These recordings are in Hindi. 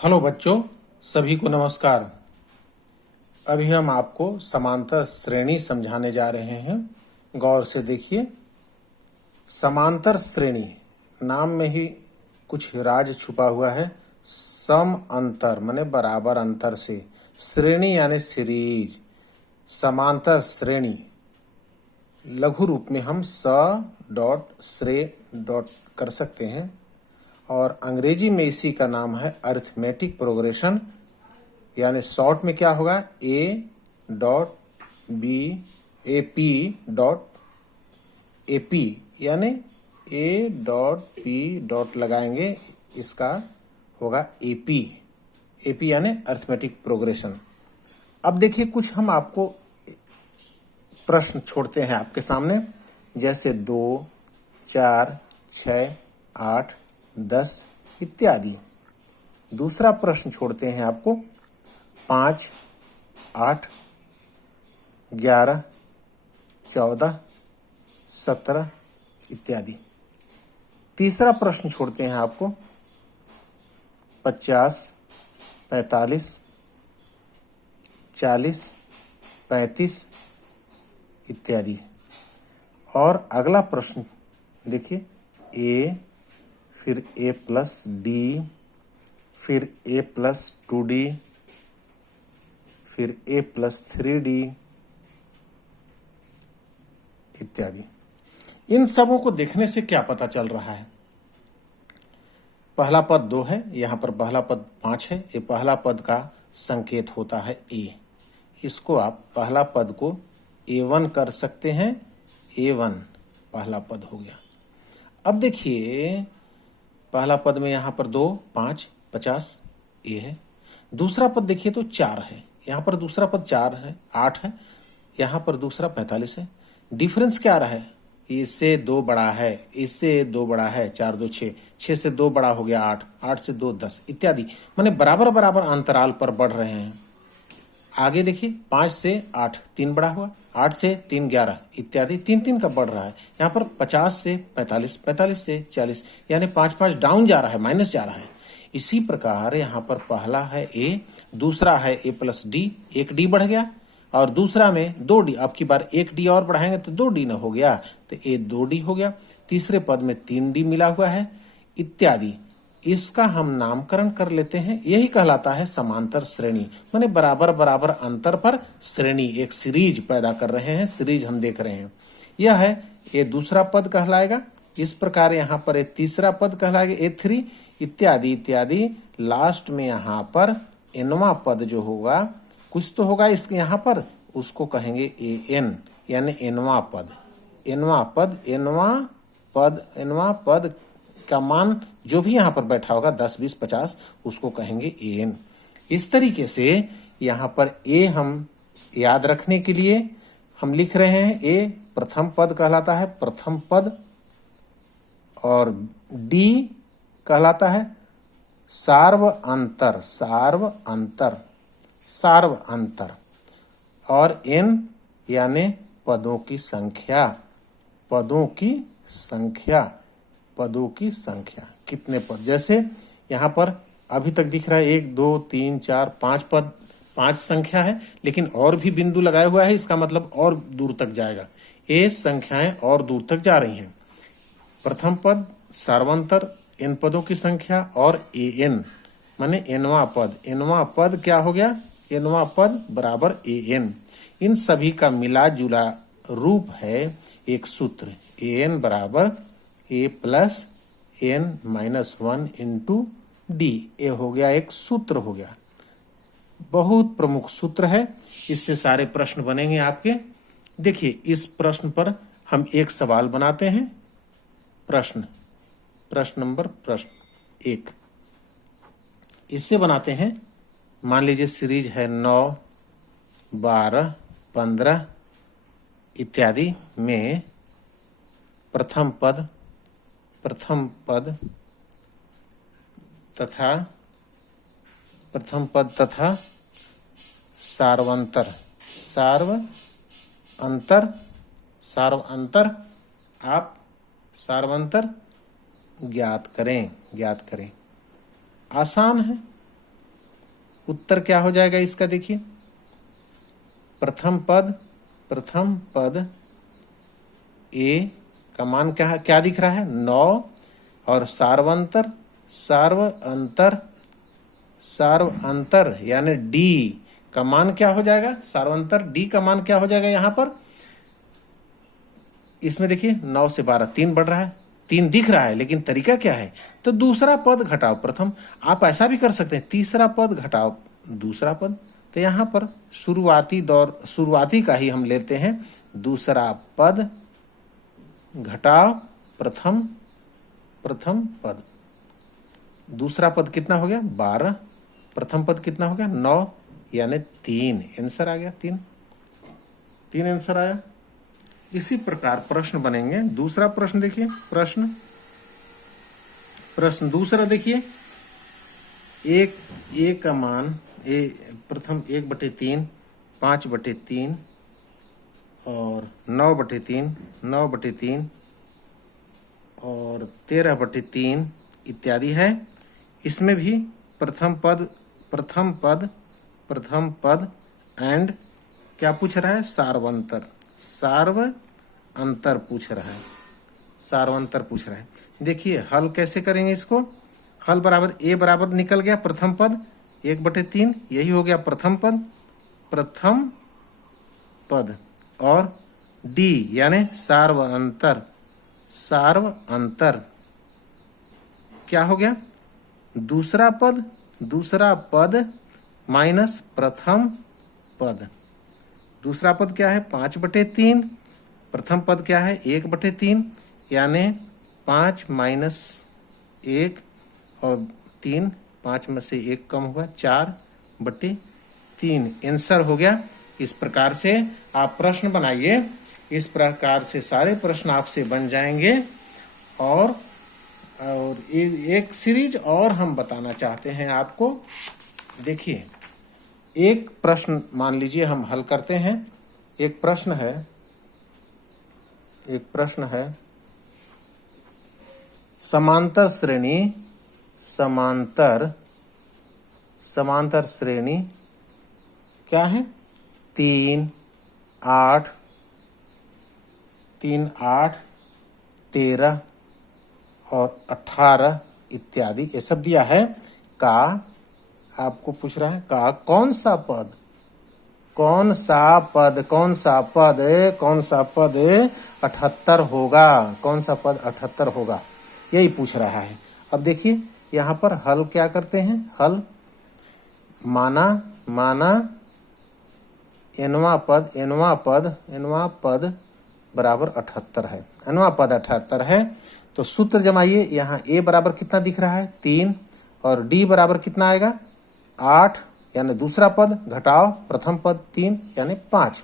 हेलो बच्चों, सभी को नमस्कार। अभी हम आपको समांतर श्रेणी समझाने जा रहे हैं। गौर से देखिए। समांतर श्रेणी नाम में ही कुछ राज छुपा हुआ है। सम अंतर माने बराबर अंतर से, श्रेणी यानी सीरीज, समांतर श्रेणी लघु रूप में हम स डॉट श्रे डॉट कर सकते हैं। और अंग्रेजी में इसी का नाम है अरिथमेटिक प्रोग्रेशन, यानी शॉर्ट में क्या होगा, A dot B A P dot A P, यानी ए डॉट पी डॉट लगाएंगे, इसका होगा एपी। एपी यानी अरिथमेटिक प्रोग्रेशन। अब देखिए, कुछ हम आपको प्रश्न छोड़ते हैं आपके सामने, जैसे 2, 4, 6, 8, 10 इत्यादि। दूसरा प्रश्न छोड़ते हैं आपको 5, 8, 11, 14, 17 इत्यादि। तीसरा प्रश्न छोड़ते हैं आपको 50, 45, 40, 35 इत्यादि। और अगला प्रश्न देखिए, ए, फिर ए प्लस डी, फिर ए प्लस 2D, फिर ए प्लस 3D इत्यादि। इन सबों को देखने से क्या पता चल रहा है? पहला पद 2 है, यहां पर पहला पद 5 है। ये पहला पद का संकेत होता है ए। इसको आप पहला पद को A1 कर सकते हैं। A1 पहला पद हो गया। अब देखिए, पहला पद में यहां पर 2, 5, 50 ए है। दूसरा पद देखिए तो 4 है, यहां पर दूसरा पद 4 है, 8 है, यहां पर दूसरा 45 है। डिफरेंस क्या रहा है? इससे 2 बड़ा है, इससे 2 बड़ा है, 4 2 6, 6 से 2 बड़ा हो गया 8, 8 से 2 10 इत्यादि। माने बराबर बराबर अंतराल पर बढ़ रहे हैं। आगे देखिए, 5 से 8 3 बड़ा हुआ, 8 से 3 11 इत्यादि, 3 3 का बढ़ रहा है। यहाँ पर 50 से 45, 45 से 40, यानी 5 5 डाउन जा रहा है, माइनस जा रहा है। इसी प्रकार यहाँ पर पहला है ए, दूसरा है ए प्लस डी, एक डी बढ़ गया, और दूसरा में 2D। अब की बार एक डी और बढ़ाएंगे तो 2D न हो गया, तो ए 2D हो गया। तीसरे पद में 3D मिला हुआ है इत्यादि। इसका हम नामकरण कर लेते हैं। यही कहलाता है समांतर श्रेणी, माने बराबर बराबर अंतर पर श्रेणी, एक सीरीज पैदा कर रहे हैं, सीरीज हम देख रहे हैं। यह है ये दूसरा पद कहलाएगा। इस प्रकार यहाँ पर ये तीसरा पद कहलाएगा A3 इत्यादि इत्यादि। लास्ट में यहाँ पर nवां पद जो होगा, कुछ तो होगा इसके यहाँ पर, उसको कहेंगे AN, यानी nवां पद। nवां पद का मान जो भी यहाँ पर बैठा होगा 10, 20, 50, उसको कहेंगे AN। इस तरीके से यहाँ पर A हम याद रखने के लिए हम लिख रहे हैं, A प्रथम पद कहलाता है, प्रथम पद, और D कहलाता है सार्व अंतर, सार्व अंतर, सार्व अंतर, और N यानी पदों की संख्या, पदों की संख्या, पदों की संख्या, कितने पद। जैसे यहाँ पर अभी तक दिख रहा है 1 2 3 4 5 पद, 5 संख्या है, लेकिन और भी बिंदु लगाया हुआ है, इसका मतलब और दूर तक जाएगा। ये संख्याएं और दूर तक जा रही हैं। प्रथम पद, सार्वंतर, n पदों की संख्या, और AN माने nवां पद। nवां पद क्या हो गया? nवां पद बराबर AN। इन सभी का मिला जुला रूप है एक सूत्र, AN बराबर A plus N minus 1 into D. ये हो गया, एक सूत्र हो गया, बहुत प्रमुख सूत्र है। इससे सारे प्रश्न बनेंगे आपके। देखिए, इस प्रश्न पर हम एक सवाल बनाते हैं। प्रश्न नंबर 1 इससे बनाते हैं। मान लीजिए सीरीज है 9, 12, 15 इत्यादि में प्रथम पद तथा सार्वंतर आप सार्वंतर ज्ञात करें। आसान है, उत्तर क्या हो जाएगा इसका? देखिए, प्रथम पद ए का मान क्या दिख रहा है? 9 और सार्व अंतर यानी डी का मान क्या हो जाएगा? सार्वंतर डी का मान क्या हो जाएगा यहां पर? इसमें देखिए 9 से 12 3 बढ़ रहा है, 3 दिख रहा है, लेकिन तरीका क्या है? तो दूसरा पद घटाओ प्रथम। आप ऐसा भी कर सकते हैं, तीसरा पद घटाओ दूसरा पद। तो यहां पर शुरुआती का ही हम लेते हैं, दूसरा पद घटाओ प्रथम पद। दूसरा पद कितना हो गया? 12। प्रथम पद कितना हो गया? 9, यानी 3। आंसर आ गया 3 आंसर आया। इसी प्रकार प्रश्न बनेंगे। दूसरा प्रश्न देखिए, प्रश्न दूसरा देखिए, ए का मान प्रथम 1/3, 5/3 और 9/3 और 13/3 इत्यादि है। इसमें भी प्रथम पद एंड क्या पूछ रहा है? सार्वंतर पूछ रहा है। देखिए हल कैसे करेंगे इसको? हल बराबर ए बराबर निकल गया प्रथम पद 1/3, यही हो गया प्रथम पद और डी यानी सार्व अंतर क्या हो गया? दूसरा पद माइनस प्रथम पद। दूसरा पद क्या है? 5/3। प्रथम पद क्या है? 1/3, यानी 5 माइनस 1 और 3, 5 में से 1 कम हुआ, 4/3 आंसर हो गया। इस प्रकार से आप प्रश्न बनाइए। इस प्रकार से सारे प्रश्न आपसे बन जाएंगे। और एक सीरीज और हम बताना चाहते हैं आपको। देखिए, एक प्रश्न मान लीजिए हम हल करते हैं। एक प्रश्न है समांतर श्रेणी क्या है? 3, 8, 13 और 18 इत्यादि ये सब दिया है। का आपको पूछ रहा है का कौन सा पद 78 होगा? कौन सा पद 78 होगा, यही पूछ रहा है। अब देखिए यहाँ पर हल क्या करते हैं? हल माना nवां पद बराबर 78 है। nवां पद 78 है, तो सूत्र जमाइए। यहाँ a बराबर कितना दिख रहा है? 3 और d बराबर कितना आएगा? 8, यानी दूसरा पद घटाओ प्रथम पद 3 यानी 5।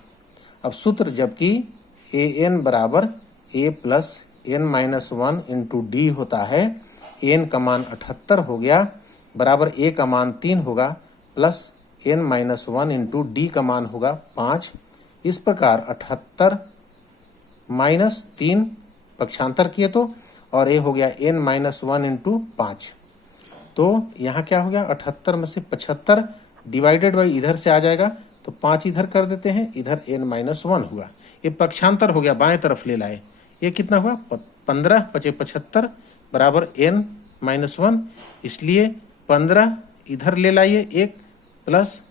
अब सूत्र जबकि an बराबर a plus n-1 into D होता है। n का मान 78 हो गया, बराबर a का मान 3 होगा, प्लस n-1 इंटू डी का मान होगा 5। इस प्रकार 78 माइनस 3 पक्षांतर किए तो, और ये हो गया n-1 इंटू 5। तो यहाँ क्या हो गया? 78 में से 75 डिवाइडेड बाई इधर से आ जाएगा, तो 5 इधर कर देते हैं, इधर n-1 हुआ। ये पक्षांतर हो गया, बाएं तरफ ले लाए। ये कितना हुआ? 15 × 75 बराबर n-1, इसलिए 15 इधर ले लाइए 1 प्लस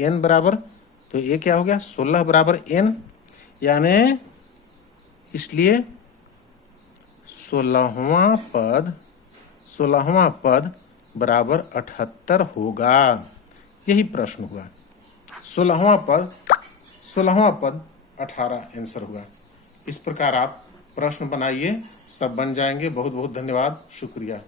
n बराबर, तो ये क्या हो गया? 16 बराबर n, यानी इसलिए 16वां पद बराबर 78 होगा। यही प्रश्न हुआ। 16वां पद 18 आंसर हुआ। इस प्रकार आप प्रश्न बनाइए, सब बन जाएंगे। बहुत बहुत धन्यवाद, शुक्रिया।